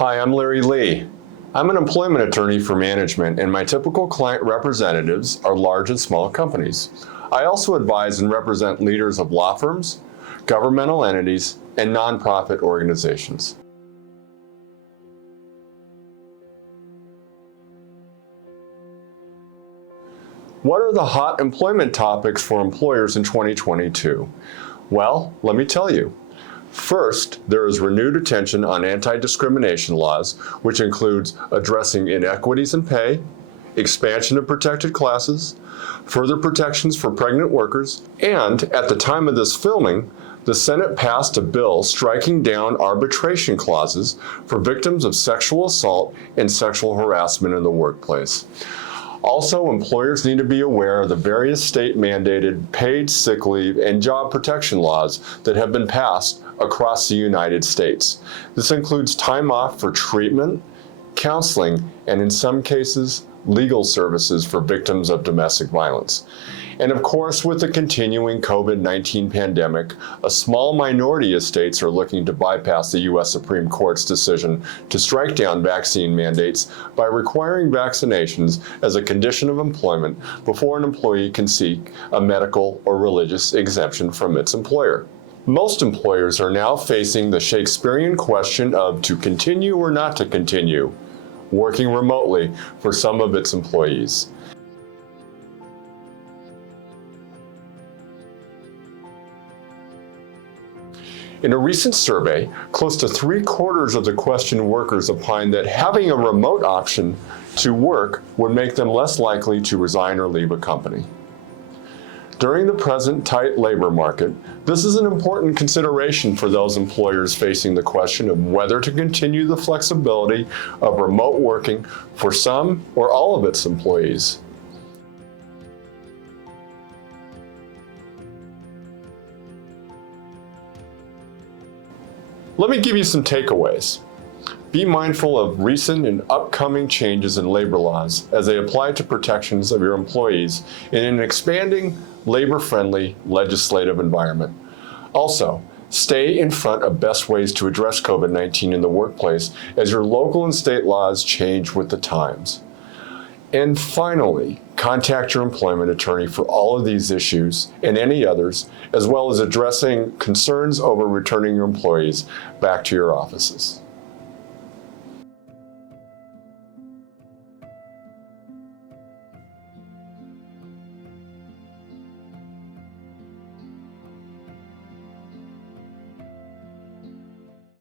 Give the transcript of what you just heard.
Hi, I'm Larry Lee. I'm an employment attorney for management, and my typical client representatives are large and small companies. I also advise and represent leaders of law firms, governmental entities, and nonprofit organizations. What are the hot employment topics for employers in 2022? Well, let me tell you. First, there is renewed attention on anti-discrimination laws, which includes addressing inequities in pay, expansion of protected classes, further protections for pregnant workers, and at the time of this filming, the Senate passed a bill striking down arbitration clauses for victims of sexual assault and sexual harassment in the workplace. Also, employers need to be aware of the various state-mandated paid sick leave and job protection laws that have been passed across the United States. This includes time off for treatment, counseling, and in some cases, legal services for victims of domestic violence. And of course, with the continuing COVID-19 pandemic, a small minority of states are looking to bypass the U.S. Supreme Court's decision to strike down vaccine mandates by requiring vaccinations as a condition of employment before an employee can seek a medical or religious exemption from its employer. Most employers are now facing the Shakespearean question of to continue or not to continue working remotely for some of its employees. In a recent survey, close to 3/4 of the questioned workers opined that having a remote option to work would make them less likely to resign or leave a company. During the present tight labor market, this is an important consideration for those employers facing the question of whether to continue the flexibility of remote working for some or all of its employees. Let me give you some takeaways. Be mindful of recent and upcoming changes in labor laws as they apply to protections of your employees in an expanding, labor-friendly legislative environment. Also, stay in front of best ways to address COVID-19 in the workplace as your local and state laws change with the times. And finally, contact your employment attorney for all of these issues and any others, as well as addressing concerns over returning your employees back to your offices.